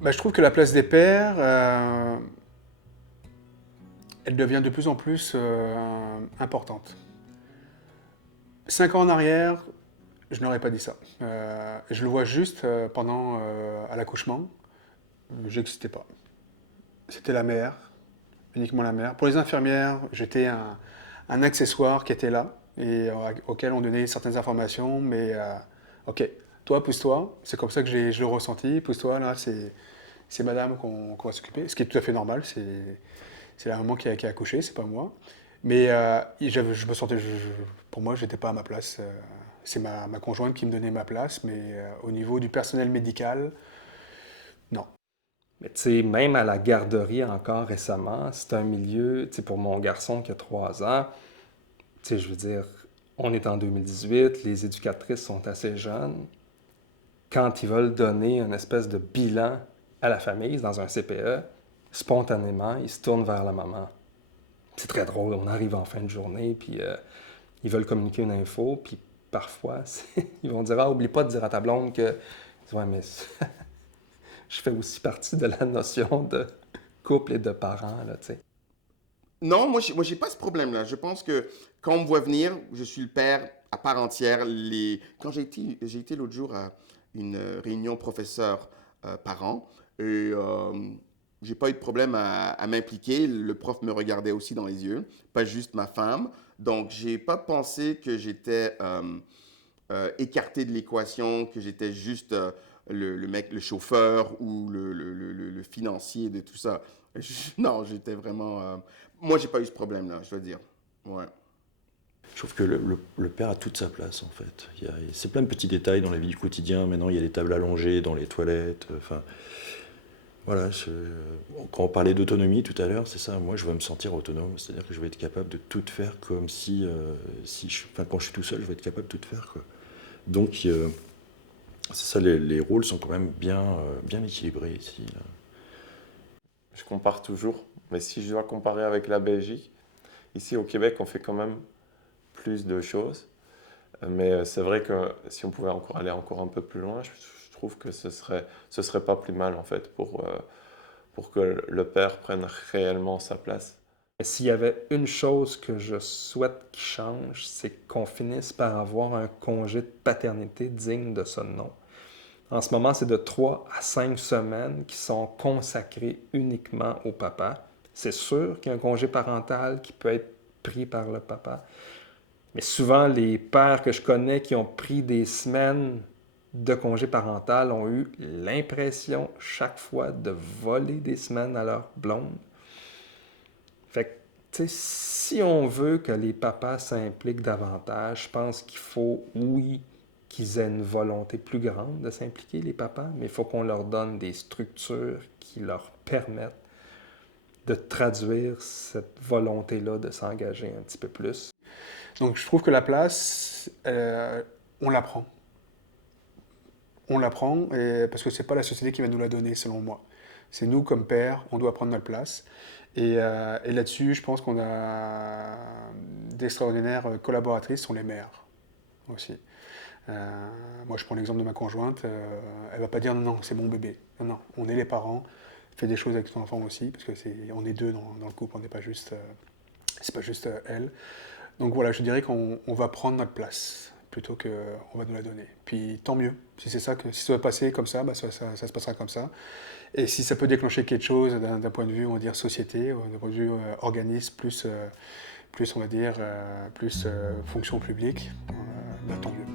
Bah, je trouve que la place des pères, elle devient de plus en plus importante. 5 ans en arrière, je n'aurais pas dit ça. Je le vois juste pendant à l'accouchement, j'existais pas. C'était la mère, uniquement la mère. Pour les infirmières, j'étais un accessoire qui était là et auquel on donnait certaines informations, mais ok, toi, pousse-toi, c'est comme ça que je l'ai ressenti, pousse-toi, là, c'est madame qu'on va s'occuper, ce qui est tout à fait normal, c'est la maman qui a accouché, c'est pas moi. Mais je me sentais, pour moi, j'étais pas à ma place. C'est ma conjointe qui me donnait ma place, mais au niveau du personnel médical, non. Mais tu sais, même à la garderie encore récemment, c'est un milieu, tu sais, pour mon garçon qui a 3 ans, tu sais, je veux dire, on est en 2018, les éducatrices sont assez jeunes. Quand ils veulent donner une espèce de bilan à la famille dans un CPE, spontanément, ils se tournent vers la maman. C'est très drôle, on arrive en fin de journée, puis ils veulent communiquer une info, puis parfois, ils vont dire, ah, oublie pas de dire à ta blonde que, ouais, mais je fais aussi partie de la notion de couple et de parents, là, tu sais. Non, moi, j'ai pas ce problème-là. Je pense que quand on me voit venir, je suis le père à part entière. Quand j'ai été l'autre jour à une réunion professeur-parent et j'ai pas eu de problème à m'impliquer. Le prof me regardait aussi dans les yeux, pas juste ma femme. Donc, j'ai pas pensé que j'étais écarté de l'équation, que j'étais juste le mec, le chauffeur ou le financier de tout ça. Non, j'étais vraiment. Moi, j'ai pas eu ce problème-là, je dois dire. Ouais. Je trouve que le père a toute sa place en fait. C'est plein de petits détails dans la vie du quotidien. Maintenant, il y a des tables allongées dans les toilettes. Enfin, voilà. Quand on parlait d'autonomie tout à l'heure, c'est ça. Moi, je veux me sentir autonome. C'est-à-dire que je vais être capable de tout faire comme enfin, quand je suis tout seul, je vais être capable de tout faire, quoi. Donc, c'est ça. Les rôles sont quand même bien équilibrés ici, là. Je compare toujours, mais si je dois comparer avec la Belgique, ici au Québec, on fait quand même plus de choses. Mais c'est vrai que si on pouvait encore aller encore un peu plus loin, je trouve que ce serait pas plus mal en fait pour que le père prenne réellement sa place. Mais s'il y avait une chose que je souhaite qui change, c'est qu'on finisse par avoir un congé de paternité digne de ce nom. En ce moment, c'est de 3 à 5 semaines qui sont consacrées uniquement au papa. C'est sûr qu'il y a un congé parental qui peut être pris par le papa. Mais souvent, les pères que je connais qui ont pris des semaines de congé parental ont eu l'impression chaque fois de voler des semaines à leur blonde. Fait que, tu sais, si on veut que les papas s'impliquent davantage, je pense qu'il faut, oui, qu'ils aient une volonté plus grande de s'impliquer, les papas, mais il faut qu'on leur donne des structures qui leur permettent de traduire cette volonté-là de s'engager un petit peu plus. Donc je trouve que la place, on la prend. On la prend parce que c'est pas la société qui va nous la donner, selon moi. C'est nous, comme pères, on doit prendre notre place. Et là-dessus, je pense qu'on a d'extraordinaires collaboratrices, sont les mères aussi. Moi, je prends l'exemple de ma conjointe. Elle va pas dire non, non, c'est mon bébé. Non, non, on est les parents. Fais des choses avec ton enfant aussi, parce que on est deux dans le couple. On n'est pas juste, c'est pas juste elle. Donc voilà, je dirais qu'on va prendre notre place plutôt qu'on va nous la donner. Puis tant mieux. Si c'est ça si ça va passer comme ça, bah ça se passera comme ça. Et si ça peut déclencher quelque chose d'un point de vue, on va dire, société, d'un point de vue organisme, plus on va dire, plus fonction publique, bah, tant mieux.